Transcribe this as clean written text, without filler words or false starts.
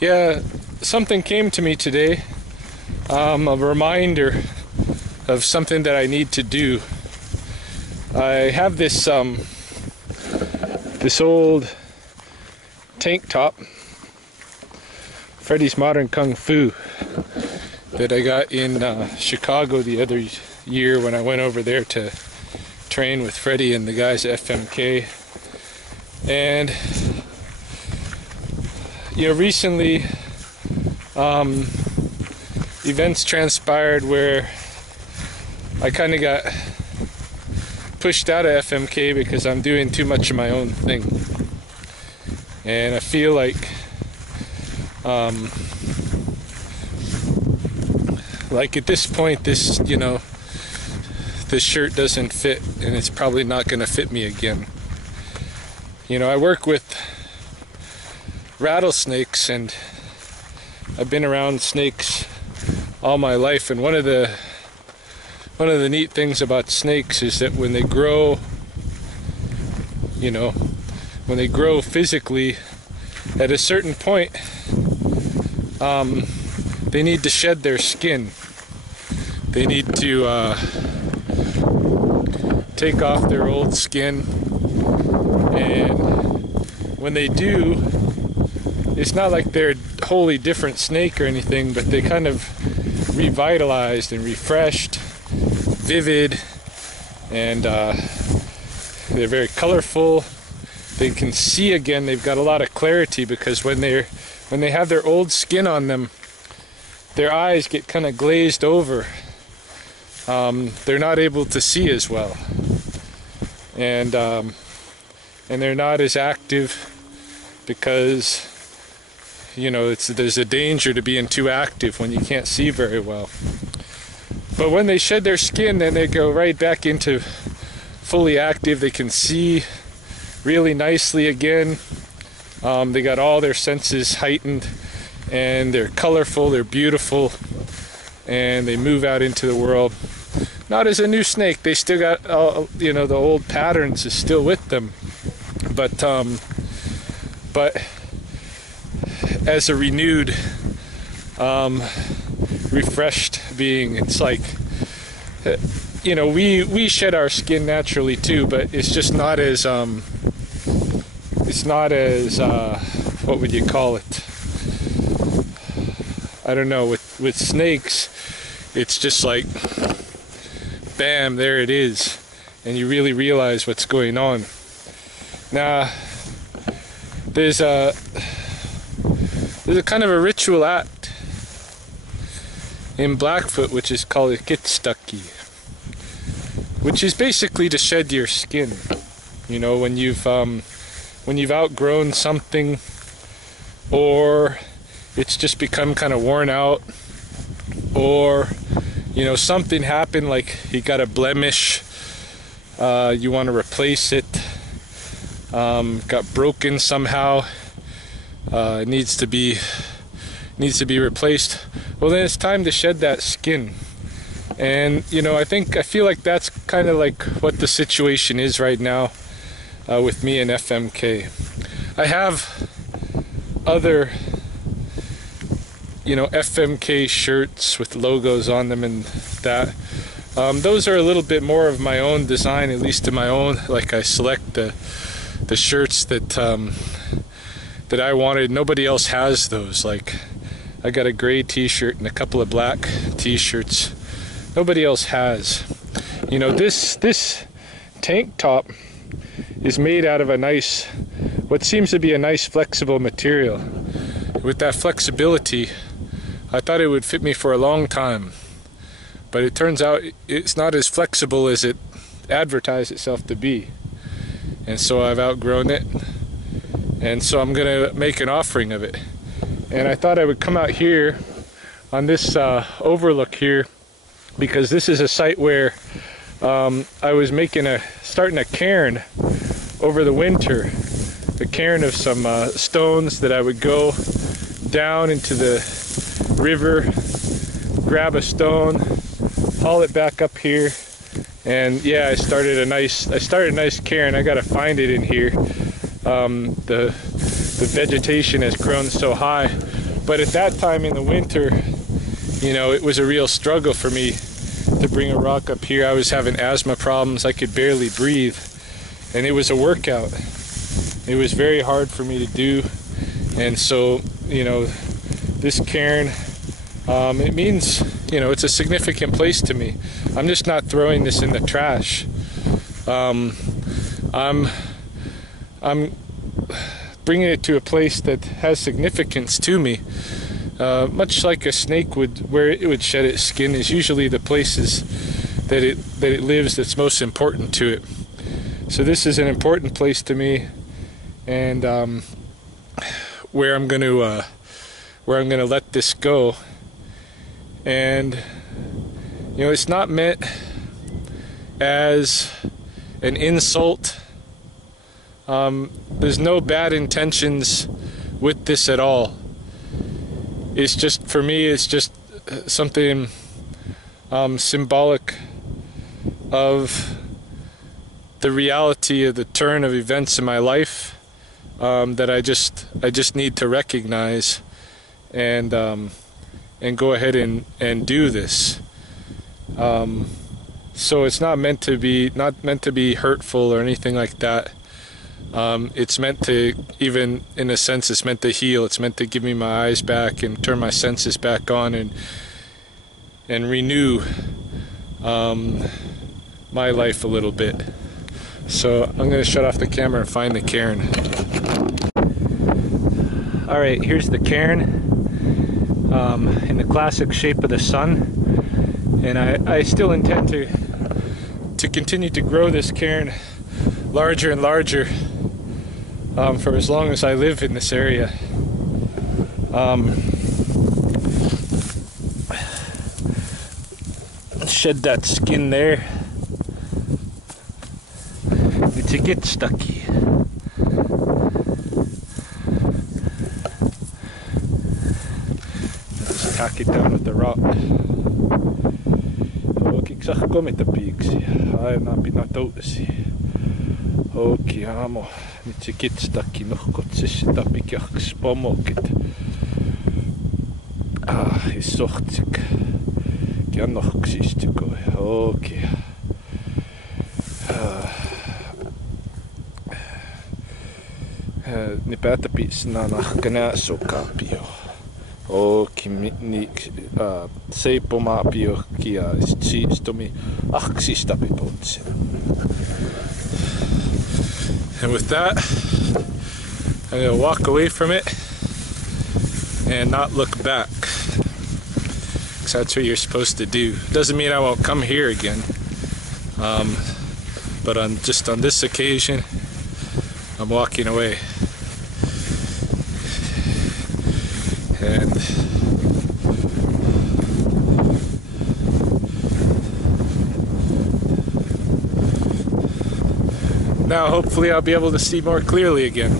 Yeah, something came to me today, a reminder of something that I need to do. I have this old tank top, Freddy's Modern Kung Fu, that I got in Chicago the other year when I went over there to train with Freddy and the guys at FMK. And recently events transpired where I kind of got pushed out of FMK because I'm doing too much of my own thing, and I feel like at this point this shirt doesn't fit, and it's probably not going to fit me again. I work with rattlesnakes, and I've been around snakes all my life, and one of the neat things about snakes is that when they grow physically, at a certain point they need to shed their skin. They need to take off their old skin, and when they do, it's not like they're a wholly different snake or anything, but they kind of revitalized and refreshed, vivid, and they're very colorful. They can see again. They've got a lot of clarity, because when they have their old skin on them, their eyes get kind of glazed over. They're not able to see as well, and they're not as active, because there's a danger to being too active when you can't see very well. But when they shed their skin, then they go right back into fully active. They can see really nicely again. They got all their senses heightened, and they're colorful, they're beautiful, and they move out into the world. Not as a new snake. They still got the old patterns is still with them, but as a renewed, refreshed being. It's like, we shed our skin naturally too, but it's just not as what would you call it? I don't know. With snakes, it's just like, bam, there it is, and you really realize what's going on. Now, there's a kind of a ritual act in Blackfoot which is called a kitstucky, which is basically to shed your skin. When you've outgrown something, or it's just become kind of worn out, or something happened, like you got a blemish, you want to replace it, got broken somehow, it needs to be replaced. Well, then it's time to shed that skin. And I feel like that's kind of like what the situation is right now with me and FMK. I have other FMK shirts with logos on them, and that those are a little bit more of my own design, at least to my own. Like, I select the shirts that I wanted. Nobody else has those. Like, I got a gray t-shirt and a couple of black t-shirts. Nobody else has. This tank top is made out of what seems to be a nice flexible material. With that flexibility, I thought it would fit me for a long time, but it turns out it's not as flexible as it advertised itself to be, and so I've outgrown it, and so I'm gonna make an offering of it. And I thought I would come out here on this overlook here, because this is a site where I was starting a cairn over the winter, a cairn of some stones that I would go down into the river, grab a stone, haul it back up here, and yeah, I started a nice cairn. I gotta find it in here. The the vegetation has grown so high. But at that time in the winter, you know, it was a real struggle for me to bring a rock up here. I was having asthma problems. I could barely breathe, and it was a workout. It was very hard for me to do. And so, you know, this cairn, it means, you know, it's a significant place to me. I'm just not throwing this in the trash. I'm bringing it to a place that has significance to me. Much like a snake would, where it would shed its skin is usually the places that it lives that's most important to it. So this is an important place to me, and where I'm going to let this go. And you know, it's not meant as an insult. There's no bad intentions with this at all. It's just, for me, it's just something symbolic of the reality of the turn of events in my life, that I just need to recognize and go ahead and do this. So it's not meant to be hurtful or anything like that. It's meant to, even in a sense, it's meant to heal. It's meant to give me my eyes back and turn my senses back on and renew my life a little bit. So I'm going to shut off the camera and find the cairn. Alright, here's the cairn in the classic shape of the sun, and I still intend to continue to grow this cairn larger and larger for as long as I live in this area. Shed that skin there. It's a get stucky. Just tack it down with the rock. Ik zag kometapiiksi. Aina pina toutasi. Oki amo. Nyt se kitstaki nohkotsessa tapikiaks pomokit. Is sohtsik. Kian nohksistiko. Oki. Ni päätäpiisnä nahkanää sokapio. Oki ni seipomaapio kia siistomi aksista pipotsen. And with that, I'm going to walk away from it and not look back, because that's what you're supposed to do. Doesn't mean I won't come here again, but on this occasion, I'm walking away. And now hopefully I'll be able to see more clearly again.